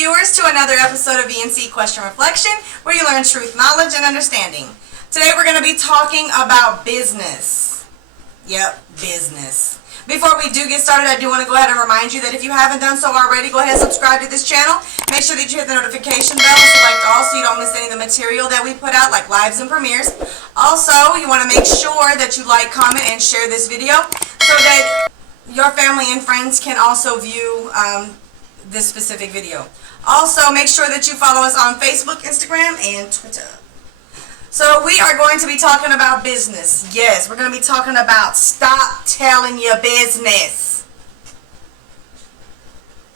viewers, to another episode of E&C Question Reflection, where you learn truth, knowledge, and understanding. Today we're going to be talking about business. Yep, business. Before we do get started, I do want to go ahead and remind you that if you haven't done so already, go ahead and subscribe to this channel. Make sure that you hit the notification bell and select all so you don't miss any of the material that we put out, like lives and premieres. Also, you want to make sure that you like, comment, and share this video so that your family and friends can also view this specific video. Also, make sure that you follow us on Facebook, Instagram, and Twitter. So we are going to be talking about business. Yes, we're going to be talking about stop telling your business.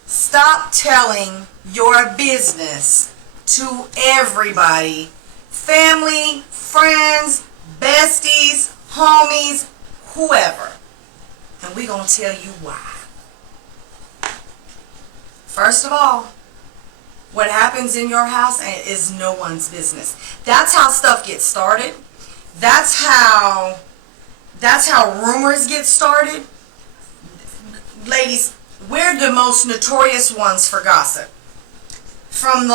Stop telling your business to everybody. Family, friends, besties, homies, whoever. And we're going to tell you why. First of all, what happens in your house is no one's business. That's how stuff gets started. That's how rumors get started. Ladies, we're the most notorious ones for gossip. From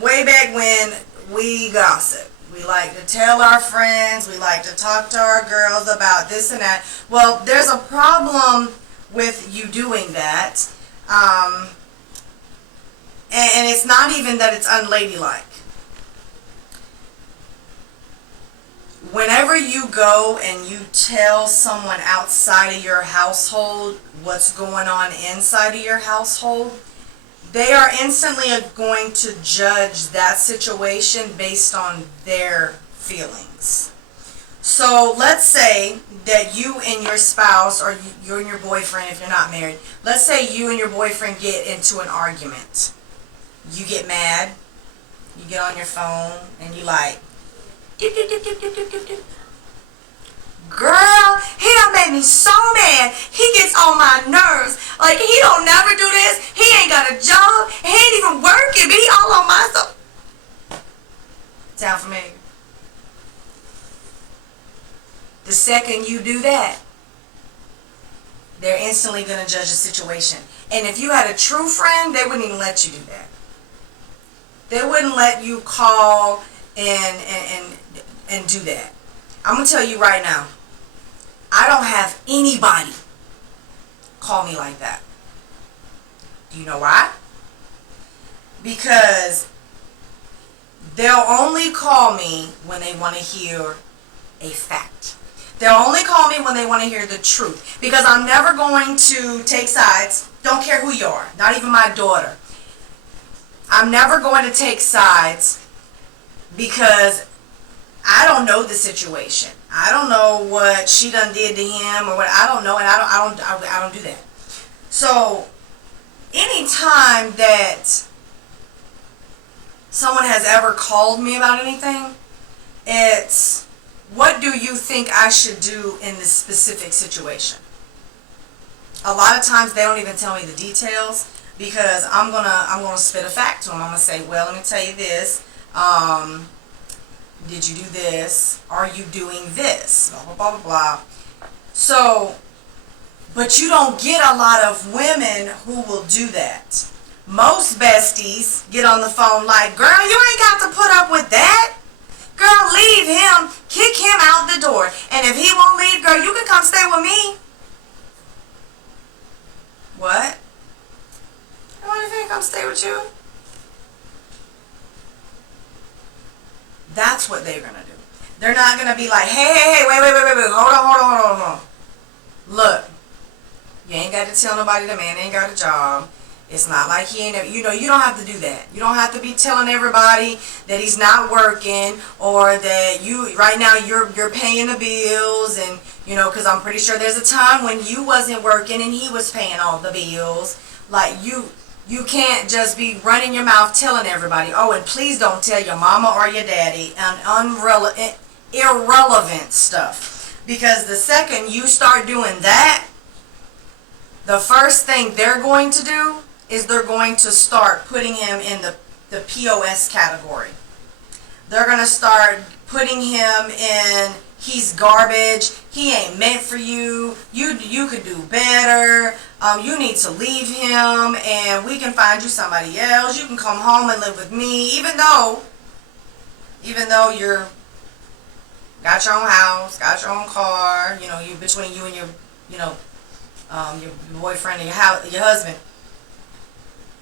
way back when, we gossip. We like to tell our friends, we like to talk to our girls about this and that. Well, there's a problem with you doing that. And it's not even that it's unladylike. Whenever you go and you tell someone outside of your household what's going on inside of your household, they are instantly going to judge that situation based on their feelings. So let's say that you and your spouse, or you and your boyfriend if you're not married, let's say you and your boyfriend get into an argument. You get mad, you get on your phone, and you like, girl, he done made me so mad. He gets on my nerves. Like, he don't never do this. He ain't got a job. He ain't even working, but he all on my stuff. Sound familiar? The second you do that, they're instantly going to judge the situation. And if you had a true friend, they wouldn't even let you do that. They wouldn't let you call and do that. I'm going to tell you right now, I don't have anybody call me like that. Do you know why? Because they'll only call me when they want to hear a fact. They'll only call me when they want to hear the truth. Because I'm never going to take sides. Don't care who you are. Not even my daughter. I'm never going to take sides because I don't know the situation. I don't know what she done did to him or what. I don't know, and I don't do that. So anytime that someone has ever called me about anything, it's, what do you think I should do in this specific situation? A lot of times they don't even tell me the details, because I'm gonna spit a fact to them. I'm gonna say, well, let me tell you this. Did you do this? Are you doing this? Blah, blah, blah, blah, blah. So, but you don't get a lot of women who will do that. Most besties get on the phone like, girl, you ain't got to put up with that. Girl, leave him. Kick him out the door. And if he won't leave, girl, you can come stay with me. What? Why do you think I'm stay with you? That's what they're going to do. They're not going to be like, hey, wait, hold on. Look, you ain't got to tell nobody the man ain't got a job. It's not like he ain't, you don't have to do that. You don't have to be telling everybody that he's not working, or that right now you're paying the bills, and, because I'm pretty sure there's a time when you wasn't working and he was paying all the bills. Like, you can't just be running your mouth telling everybody, oh, and please don't tell your mama or your daddy, and irrelevant stuff. Because the second you start doing that, the first thing they're going to do is they're going to start putting him in the POS category. They're going to start putting him in he's garbage, he ain't meant for you, you could do better, you need to leave him, and we can find you somebody else, you can come home and live with me, even though you're got your own house, got your own car, you between you and your your boyfriend and your husband,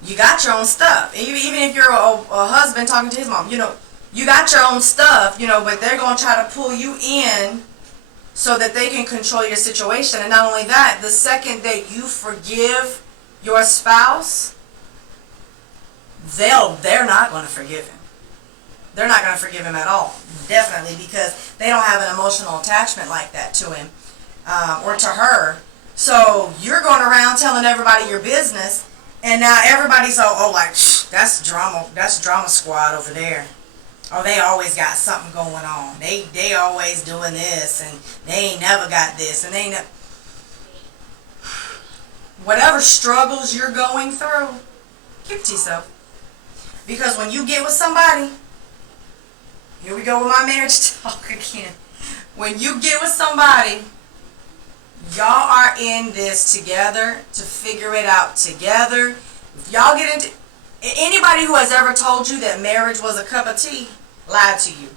you got your own stuff. Even if you're a husband talking to his mom, you got your own stuff, but they're going to try to pull you in so that they can control your situation. And not only that, the second that you forgive your spouse, they're not going to forgive him. They're not going to forgive him at all. Definitely, because they don't have an emotional attachment like that to him or to her. So you're going around telling everybody your business, and now everybody's like, that's drama squad over there. Oh, they always got something going on. They always doing this, and they ain't never got this, and they whatever struggles you're going through, keep it to yourself. Because when you get with somebody, here we go with my marriage talk again. When you get with somebody, y'all are in this together to figure it out together. If y'all get into anybody who has ever told you that marriage was a cup of tea, lied to you.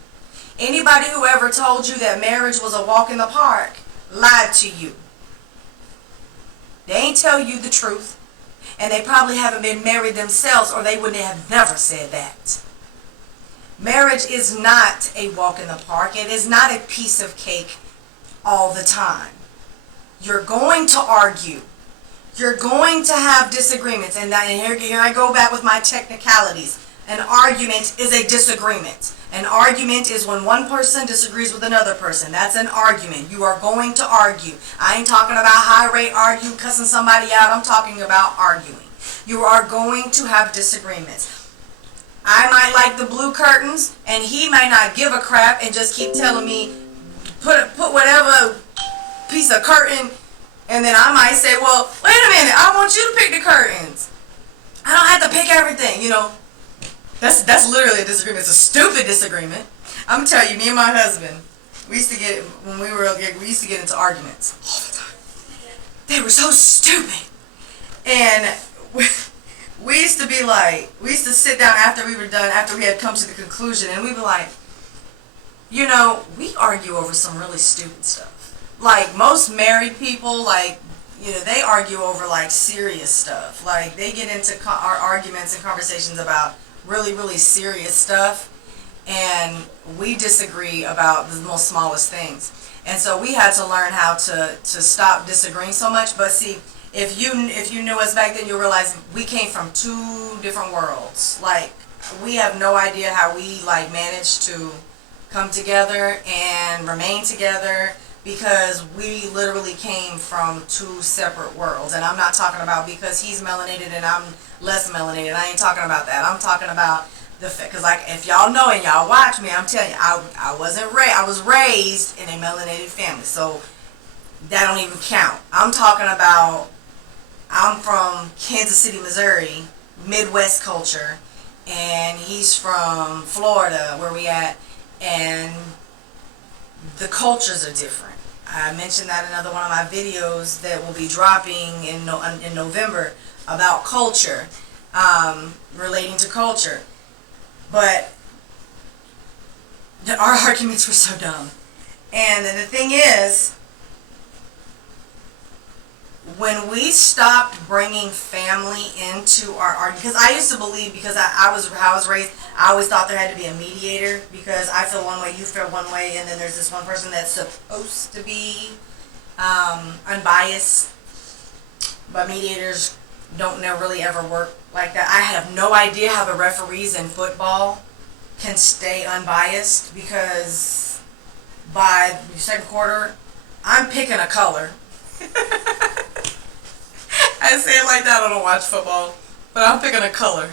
Anybody who ever told you that marriage was a walk in the park, lied to you. They ain't tell you the truth, and they probably haven't been married themselves, or they wouldn't have never said that. Marriage is not a walk in the park. It is not a piece of cake all the time. You're going to argue. You're going to have disagreements. And here I go back with my technicalities. An argument is a disagreement. An argument is when one person disagrees with another person. That's an argument. You are going to argue. I ain't talking about high rate argue, cussing somebody out. I'm talking about arguing. You are going to have disagreements. I might like the blue curtains, and he might not give a crap and just keep telling me, put whatever piece of curtain, and then I might say, well, wait a minute, I want you to pick the curtains. I don't have to pick everything, That's literally a disagreement. It's a stupid disagreement. I'm telling you, me and my husband, we used to get into arguments all the time. They were so stupid. And we used to sit down after we were done, after we had come to the conclusion, and we'd be like, we argue over some really stupid stuff. Like, most married people, they argue over, serious stuff. Like, they get into our arguments and conversations about really, really serious stuff, and we disagree about the most smallest things. And so we had to learn how to stop disagreeing so much. But see, if you knew us back then, you'll realize we came from two different worlds. Like, we have no idea how we managed to come together and remain together, because we literally came from two separate worlds. And I'm not talking about because he's melanated and I'm less melanated. I ain't talking about that. I'm talking about the fact, because if y'all know and y'all watch me, I'm telling you, I was raised in a melanated family, so that don't even count. I'm talking about, I'm from Kansas City, Missouri, Midwest culture, and he's from Florida, where we at, and the cultures are different. I mentioned that in another one of my videos that will be dropping in November about culture, relating to culture. But our arguments were so dumb. And then the thing is, when we stopped bringing family into our argument, because I used to believe, because how I was raised, I always thought there had to be a mediator, because I feel one way, you feel one way, and then there's this one person that's supposed to be unbiased, but mediators don't really ever work like that. I have no idea how the referees in football can stay unbiased, because by the second quarter, I'm picking a color. I say it like that. I don't watch football, but I'm picking a color.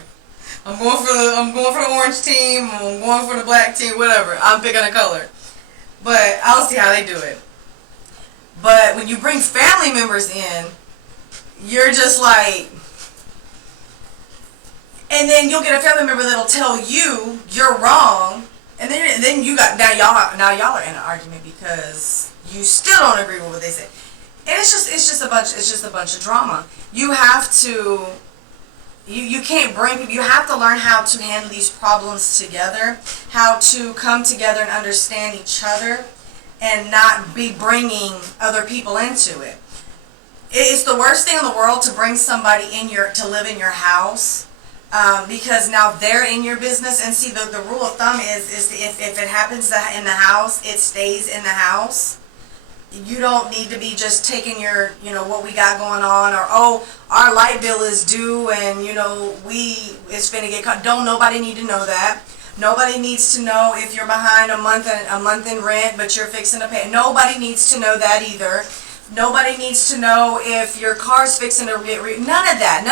I'm going for the orange team. I'm going for the black team. Whatever. I'm picking a color. But I'll see how they do it. But when you bring family members in, you're just like, and then you'll get a family member that'll tell you you're wrong And then you got now y'all are in an argument because you still don't agree with what they say. And it's just a bunch of drama. You have to you can't bring people. You have to learn how to handle these problems together, how to come together and understand each other, and not be bringing other people into it. It's the worst thing in the world to bring somebody to live in your house, because now they're in your business. And see, the rule of thumb is if it happens in the house, it stays in the house. You don't need to be just taking your, what we got going on, or, oh, our light bill is due and, it's finna get cut. Don't nobody need to know that. Nobody needs to know if you're behind a month in rent, but you're fixing to pay. Nobody needs to know that either. Nobody needs to know if your car's fixing to get none of that.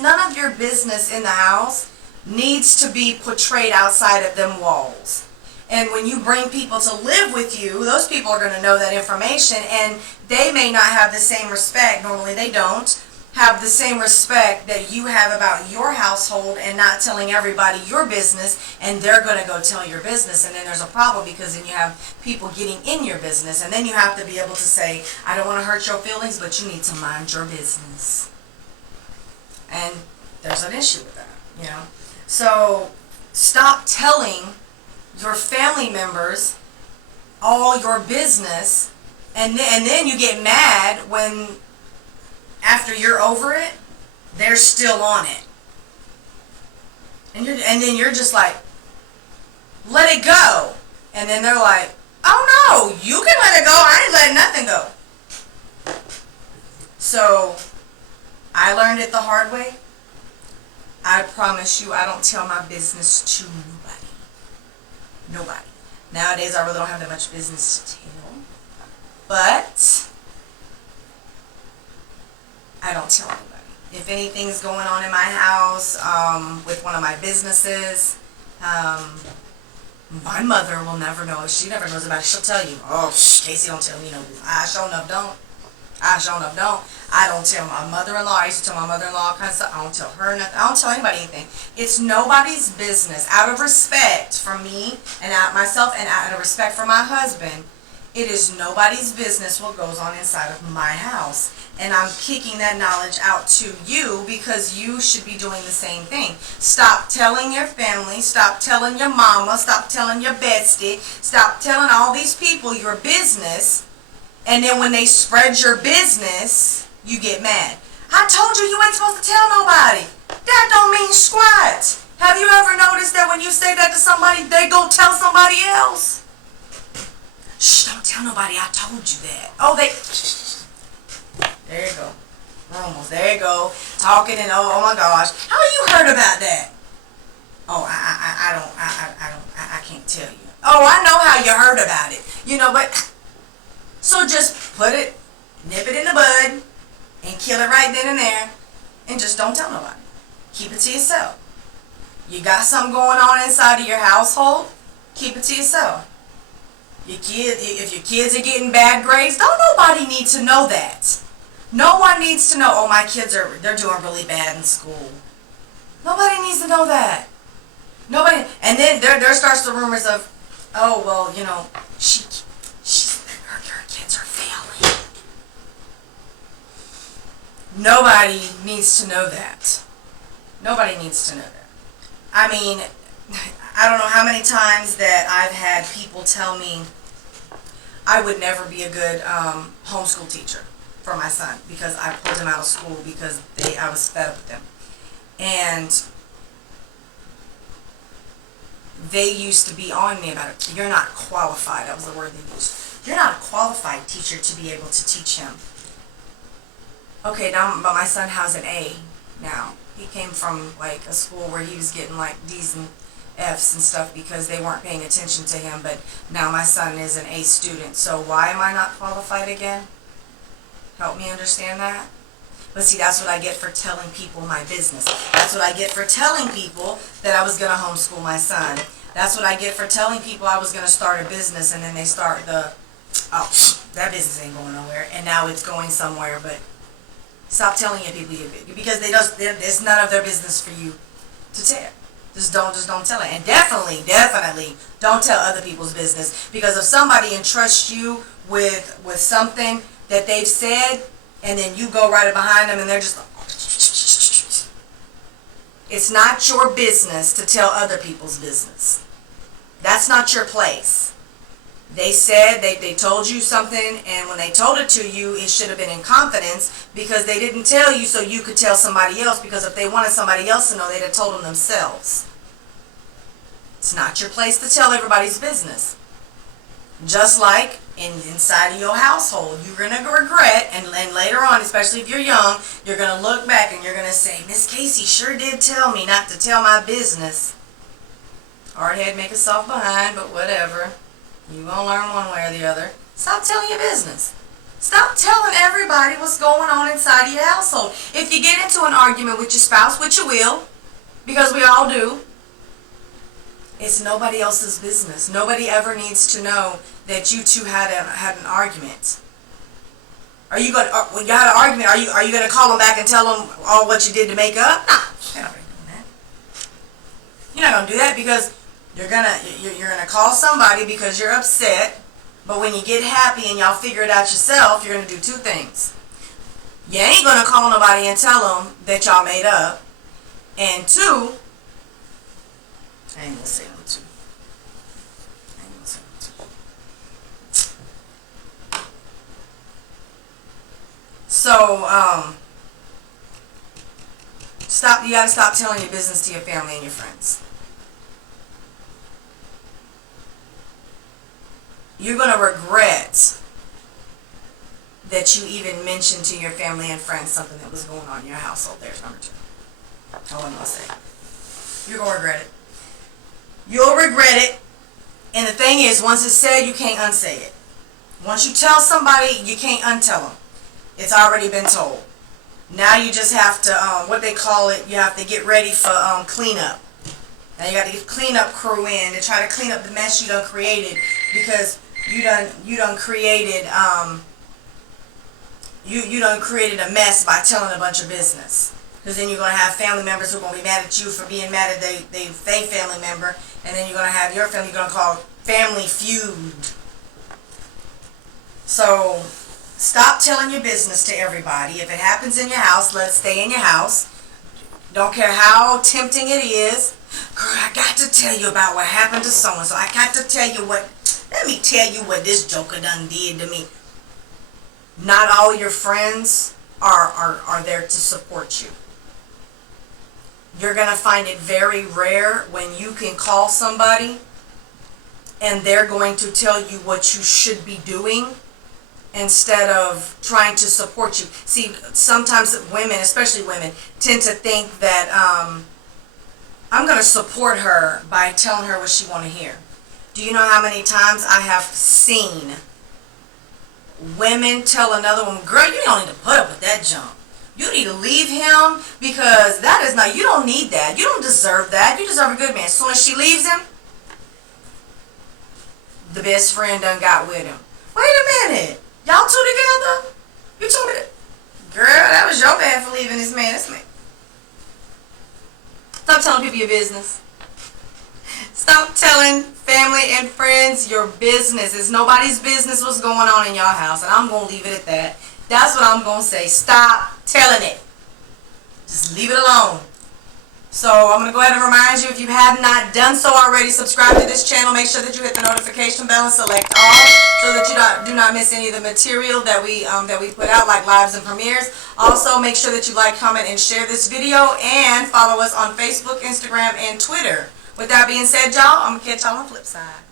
None of your business in the house needs to be portrayed outside of them walls. And when you bring people to live with you, those people are going to know that information, and they may not have the same respect. Normally they don't have the same respect that you have about your household, and not telling everybody your business, and they're going to go tell your business, and then there's a problem, because then you have people getting in your business, and then you have to be able to say, I don't want to hurt your feelings, but you need to mind your business. And there's an issue with that, So stop telling your family members all your business, and then you get mad when, after you're over it, they're still on it, and then you're just like, let it go, and then they're like, oh no, you can let it go, I ain't letting nothing go. So I learned it the hard way. I promise you, I don't tell my business to nobody. Nowadays, I really don't have that much business to tell, but I don't tell anybody. If anything's going on in my house, with one of my businesses, my mother will never know. If she never knows about it, she'll tell you, oh, Casey, don't tell me no business. I sure enough don't. I don't tell my mother-in-law. I used to tell my mother-in-law all kinds of stuff. I don't tell her nothing. I don't tell anybody anything. It's nobody's business. Out of respect for me and myself, and out of respect for my husband, it is nobody's business what goes on inside of my house. And I'm kicking that knowledge out to you, because you should be doing the same thing. Stop telling your family. Stop telling your mama. Stop telling your bestie. Stop telling all these people your business. And then when they spread your business, you get mad. I told you ain't supposed to tell nobody. That don't mean squat. Have you ever noticed that when you say that to somebody, they go tell somebody else? Shh, don't tell nobody I told you that. Oh, there you go. We're almost, there you go. Talking and oh my gosh. How you heard about that? Oh, I can't tell you. Oh, I know how you heard about it. But... So just nip it in the bud, and kill it right then and there, and just don't tell nobody. Keep it to yourself. You got something going on inside of your household, keep it to yourself. If your kids are getting bad grades, don't nobody need to know that. No one needs to know, oh, my kids they're doing really bad in school. Nobody needs to know that. Nobody. And then there starts the rumors of, oh, well, her kids are failing. Nobody needs to know that. Nobody needs to know that. I mean, I don't know how many times that I've had people tell me I would never be a good homeschool teacher for my son, because I pulled him out of school because I was fed up with them. And they used to be on me about it. You're not qualified. That was the word they used. You're not a qualified teacher to be able to teach him. Okay, now, but my son has an A now. He came from like a school where he was getting like D's and F's and stuff because they weren't paying attention to him, but now my son is an A student. So why am I not qualified again? Help me understand that. But see, that's what I get for telling people my business. That's what I get for telling people that I was going to homeschool my son. That's what I get for telling people I was going to start a business, and then they start oh, that business ain't going nowhere, and now it's going somewhere. But stop telling your people because it's none of their business for you to tell. Just don't tell it. And definitely don't tell other people's business. Because if somebody entrusts you with something that they've said, and then you go right behind them and they're just like, it's not your business to tell other people's business. That's not your place. They said, they told you something, and when they told it to you, it should have been in confidence, because they didn't tell you so you could tell somebody else, because if they wanted somebody else to know, they'd have told them themselves. It's not your place to tell everybody's business. Just like inside of your household, you're going to regret, and later on, especially if you're young, you're going to look back and you're going to say, Miss Casey sure did tell me not to tell my business. Hard head, make a soft behind, but whatever. You're going to learn one way or the other. Stop telling your business. Stop telling everybody what's going on inside of your household. If you get into an argument with your spouse, which you will, because we all do, it's nobody else's business. Nobody ever needs to know that you two had an argument. Are you going when you had an argument? Are you going to call them back and tell them all what you did to make up? Nah, you're not going to do that. You're not going to do that, because you're gonna call somebody because you're upset. But when you get happy and y'all figure it out yourself, you're gonna do two things. You ain't gonna call nobody and tell them that y'all made up. And two, I ain't gonna say number two. So, you gotta stop telling your business to your family and your friends. You're going to regret that you even mentioned to your family and friends something that was going on in your household. There's number two. I wasn't going to say it. You're going to regret it. You'll regret it. And the thing is, once it's said, you can't unsay it. Once you tell somebody, you can't untell them. It's already been told. Now you just have to, what they call it, you have to get ready for cleanup. Now you got to get the cleanup crew in to try to clean up the mess you done created, because you done created a mess by telling a bunch of business. Because then you're gonna have family members who are gonna be mad at you for being mad at they family member, and then you're gonna have your family you're gonna call family feud. So stop telling your business to everybody. If it happens in your house, let it stay in your house. Don't care how tempting it is. Girl, I got to tell you about what happened to so-and-so. I got to tell you let me tell you what this joker done did to me. Not all your friends are there to support you. You're going to find it very rare when you can call somebody and they're going to tell you what you should be doing instead of trying to support you. See, sometimes women, especially women, tend to think that I'm going to support her by telling her what she want to hear. Do you know how many times I have seen women tell another woman, girl, you don't need to put up with that junk. You need to leave him, because that is not, you don't need that. You don't deserve that. You deserve a good man. As soon as she leaves him, the best friend done got with him. Wait a minute. Y'all two together? You told me that. Girl, that was your bad for leaving this man. This man. Stop telling people your business. Stop telling family and friends your business. It's nobody's business what's going on in your house, and I'm going to leave it at that. That's what I'm going to say. Stop telling it. Just leave it alone. So I'm going to go ahead and remind you, if you have not done so already, subscribe to this channel. Make sure that you hit the notification bell and select all, so that you do not miss any of the material that we put out, like lives and premieres. Also, make sure that you like, comment, and share this video, and follow us on Facebook, Instagram, and Twitter. With that being said, y'all, I'm going to catch y'all on the flip side.